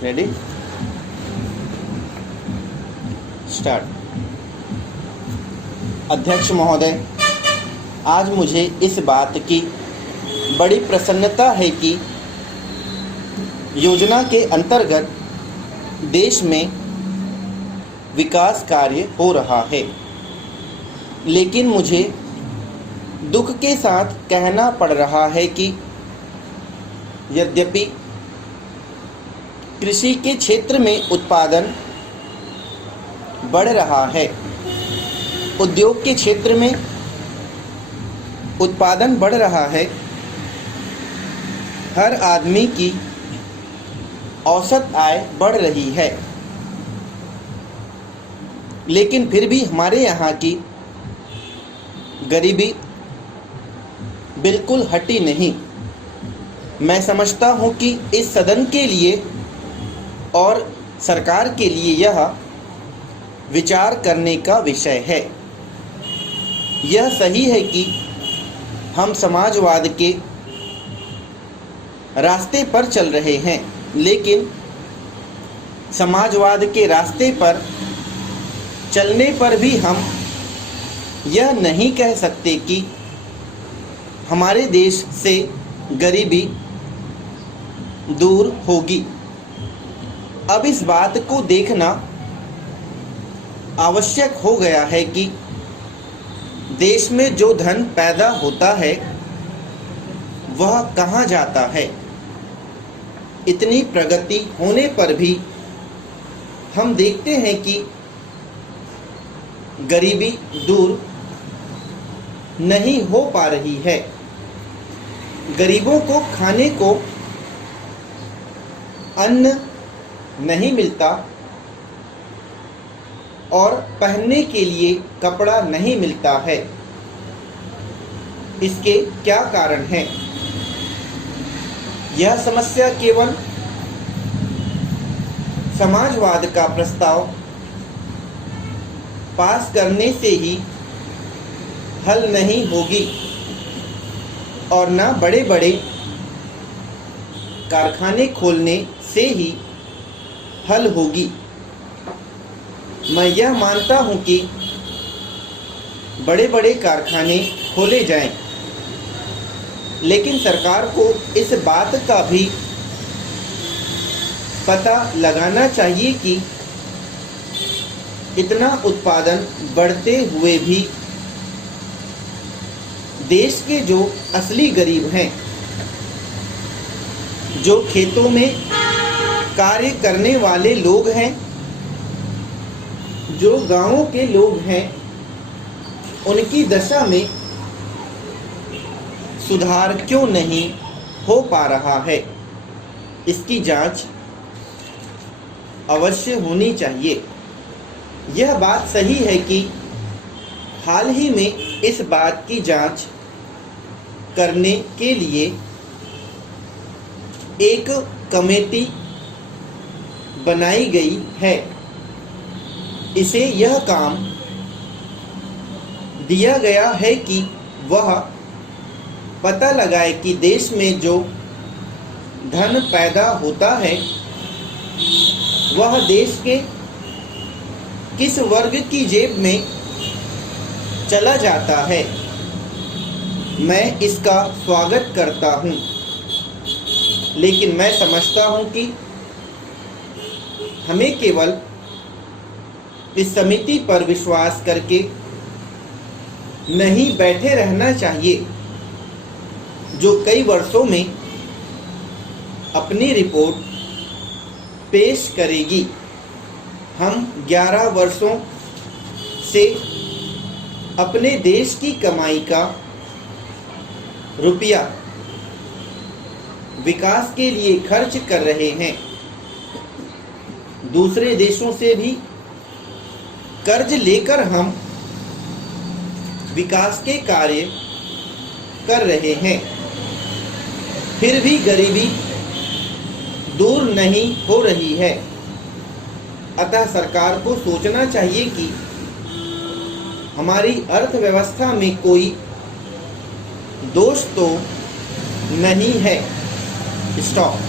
Ready start. अध्यक्ष महोदय, आज मुझे इस बात की बड़ी प्रसन्नता है कि योजना के अंतर्गत देश में विकास कार्य हो रहा है, लेकिन मुझे दुख के साथ कहना पड़ रहा है कि यद्यपि कृषि के क्षेत्र में उत्पादन बढ़ रहा है, उद्योग के क्षेत्र में उत्पादन बढ़ रहा है, हर आदमी की औसत आय बढ़ रही है, लेकिन फिर भी हमारे यहाँ की गरीबी बिल्कुल हटी नहीं। मैं समझता हूँ कि इस सदन के लिए और सरकार के लिए यह विचार करने का विषय है। यह सही है कि हम समाजवाद के रास्ते पर चल रहे हैं, लेकिन समाजवाद के रास्ते पर चलने पर भी हम यह नहीं कह सकते कि हमारे देश से गरीबी दूर होगी। अब इस बात को देखना आवश्यक हो गया है कि देश में जो धन पैदा होता है वह कहाँ जाता है। इतनी प्रगति होने पर भी हम देखते हैं कि गरीबी दूर नहीं हो पा रही है। गरीबों को खाने को अन्न नहीं मिलता और पहनने के लिए कपड़ा नहीं मिलता है। इसके क्या कारण हैं? यह समस्या केवल समाजवाद का प्रस्ताव पास करने से ही हल नहीं होगी और न बड़े बड़े कारखाने खोलने से ही हल होगी। मैं यह मानता हूं कि बड़े बड़े कारखाने खोले जाएं, लेकिन सरकार को इस बात का भी पता लगाना चाहिए कि इतना उत्पादन बढ़ते हुए भी देश के जो असली गरीब हैं, जो खेतों में कार्य करने वाले लोग हैं, जो गांवों के लोग हैं, उनकी दशा में सुधार क्यों नहीं हो पा रहा है। इसकी जांच अवश्य होनी चाहिए। यह बात सही है कि हाल ही में इस बात की जांच करने के लिए एक कमेटी बनाई गई है। इसे यह काम दिया गया है कि वह पता लगाए कि देश में जो धन पैदा होता है वह देश के किस वर्ग की जेब में चला जाता है। मैं इसका स्वागत करता हूं, लेकिन मैं समझता हूं कि हमें केवल इस समिति पर विश्वास करके नहीं बैठे रहना चाहिए, जो कई वर्षों में अपनी रिपोर्ट पेश करेगी। हम 11 वर्षों से अपने देश की कमाई का रुपया विकास के लिए खर्च कर रहे हैं। दूसरे देशों से भी कर्ज लेकर हम विकास के कार्य कर रहे हैं, फिर भी गरीबी दूर नहीं हो रही है। अतः सरकार को सोचना चाहिए कि हमारी अर्थव्यवस्था में कोई दोष तो नहीं है। स्टॉप।